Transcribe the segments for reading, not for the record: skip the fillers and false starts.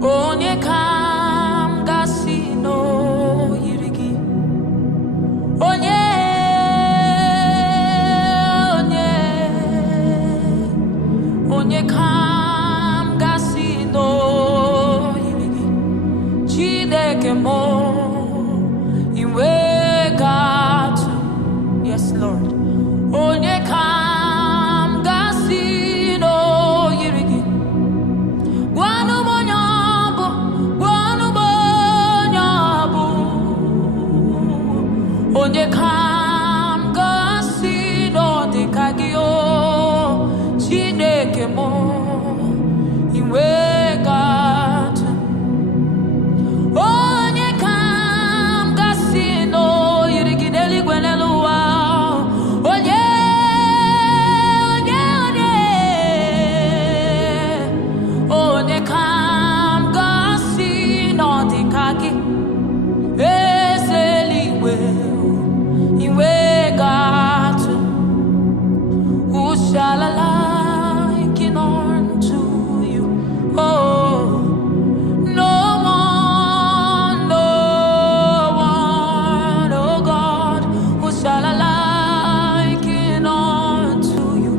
Onye Kam gasị n'Oyiri gị. Onye Kam gasị n'Oyiri gị. Chineke mo iwe ga-atụ. Yes, Lord. Onye Kam gasị n'Oyiri gị. Gwanụ m onye ọ bụ, gwanụ m onye ọ bụ. Onye Kam gasị n'ọdị ka gị o. Chineke mo iwe ga-atụ. Onye Kam gasị n'Oyiri gị n'eluigwe n'elu ụwa. Onye Kam gasị n'ọdị ka gị. Eze eluigwe iwe ga-atụ. Who shall liken unto you? Oh, no one, no one, oh God, who shall liken unto you?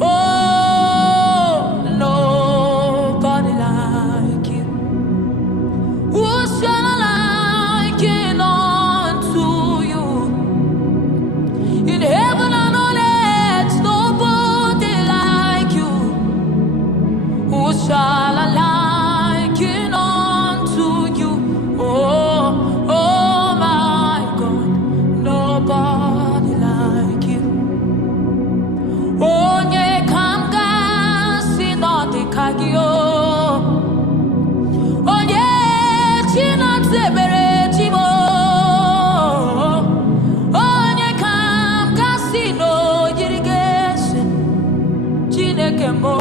Oh, nobody like you. Who shall liken unto you? In heaven and on earth, nobody like you. Who shall liken unto you? Oh, oh my God, nobody like you. Onye Kam gasị n'ọdị ka gị o. Onye Chinazebere Chimo. Onye Kam gasị n'Oyiri gị eze. Chineke mo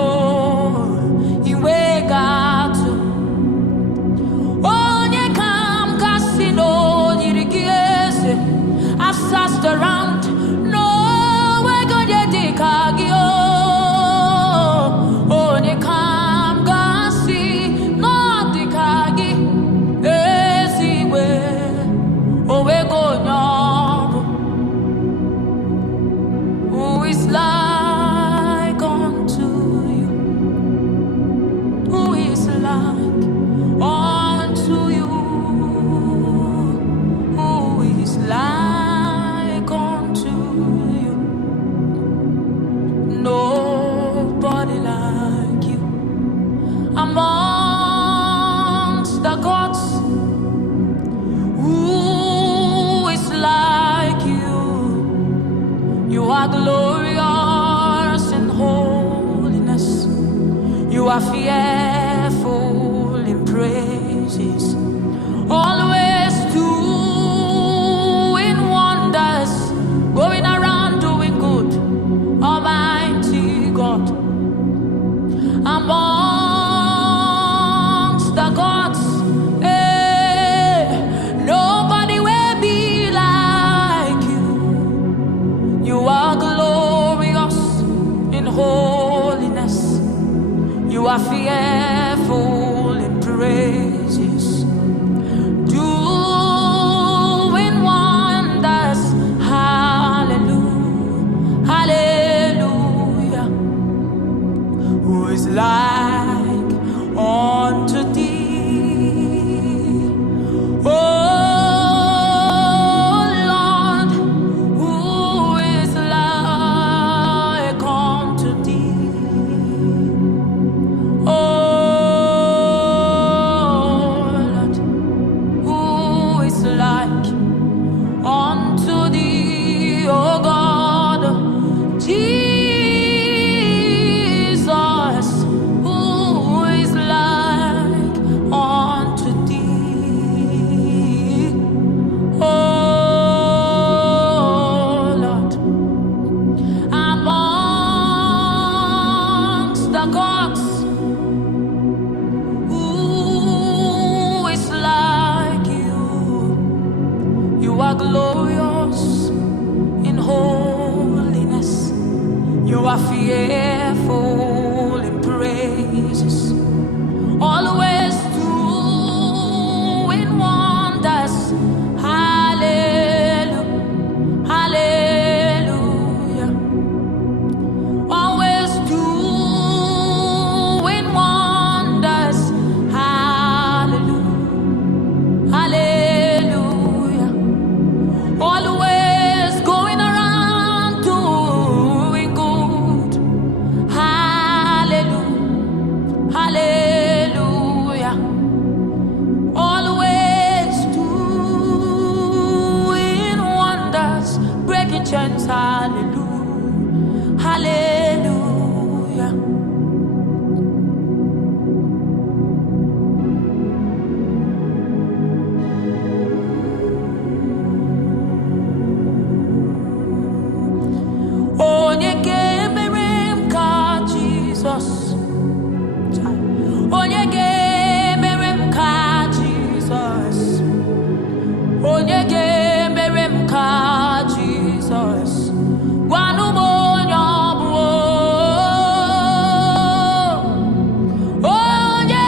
iwe ga-atụ. Onye Kam gasị n'Oyiri gị eze. I've searched around, no way gonna dị ka gị o. Onye Kam gasị n'ọdị ka gị. Ezigwe owego onye ọ bụ. Who is like unto you? Who is like unto you? Who is like unto you? Nobody like you. Amongst the gods, who is like you? You are glorious in holiness. You are fearful in praises. Always doing wonders. Going around doing good. Almighty God. Amongst the gods, nobody will be like you. You are glorious in holiness. You are fearful in praises. Doing wonders. Hallelujah. Hallelujah. Who is like unto thee? Oh Lord, who is like unto thee? Oh Lord, who Hallelujah. Always doing wonders, breaking chains. Hallelujah. Hallelujah. Onye ka Jesus. Onye ka Jesus. Onye ka Jesus. Gwanu onye ọbụ. Onye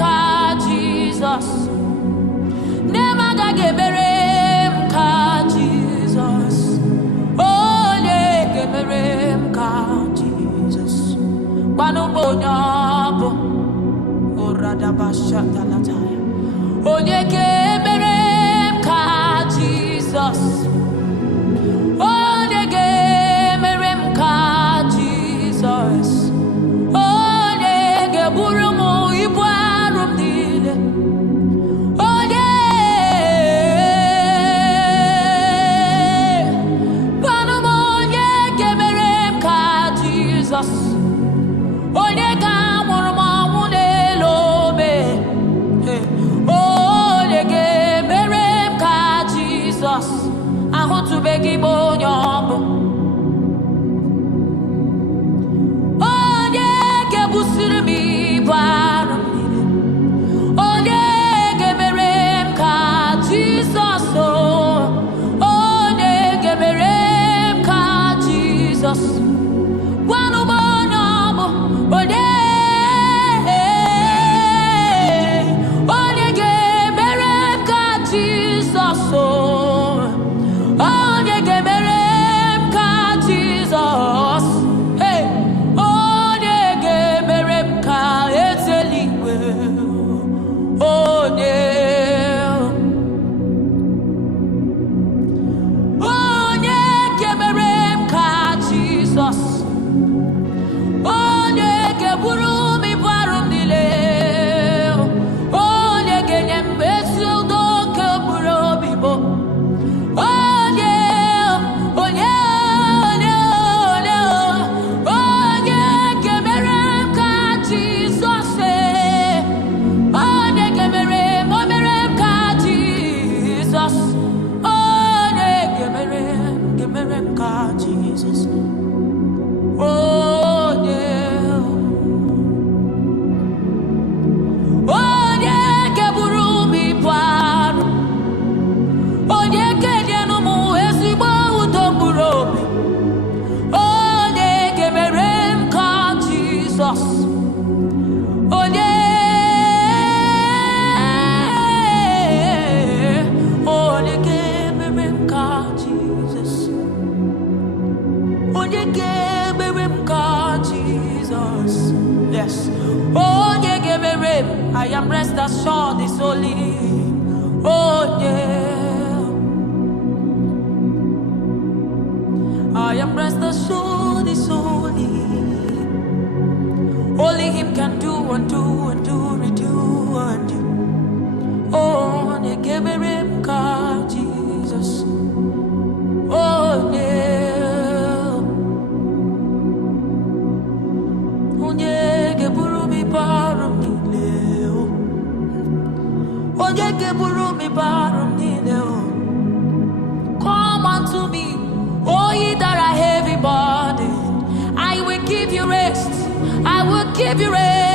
ka Jesus. Nema ga ka Jesus. Onye ka Jesus. Gwanu onye ọbụ. Onye ka Jesus. Onye ka Jesus. Onye buru m ibu arụ m niile. Onye gwanụ m onye ka Jesus. Onye ka mụrụ m ọnwụ n'elu obe. Onye ga-emere m ka Jesus. Ahụtụbeghị m onye ọ bụ. Onye ga-ebusiri m ibu arụ m niile. Onye ga-emere m ka Jesus. Onye ga-emere m ka Jesus. Gwanụ m onye ọ bụ. Onye ga-emere m ka Jesus. Onye ga-emere m ka Jesus. Onye ga-emere m ka eze eluigwe. Onye ga-emere m ka Jesus. Onye ga-eburu m ibu arụ m niile. Onye ga-enye m ezi udo nke okpuru obi m. Onye ga-emere m ka Jesus. Onye ga-emere m ka Jesus. Onye ga-emere m ka Jesus. Onye ga-eburu m ibu arụ. Onye ga-enyenụ m ezigbo udo mkpụrụ obi. Onye ga-emere m ka Jesus. Onye ga-emere m ka Jesus. Onye ga-emere m ka Jesus. Yes. Onye ga-emere m. I am rest assured is only. I am rest assured is only. Only Him can do and do and do and do and do. Onye ga-emere m ka Jesus. Onye ga-eburu m ibu arụ m niile. Onye ga-eburu m ibu arụ m niile. Come unto me, all ye that are heavy burdened. I will give you rest. I will give you rest.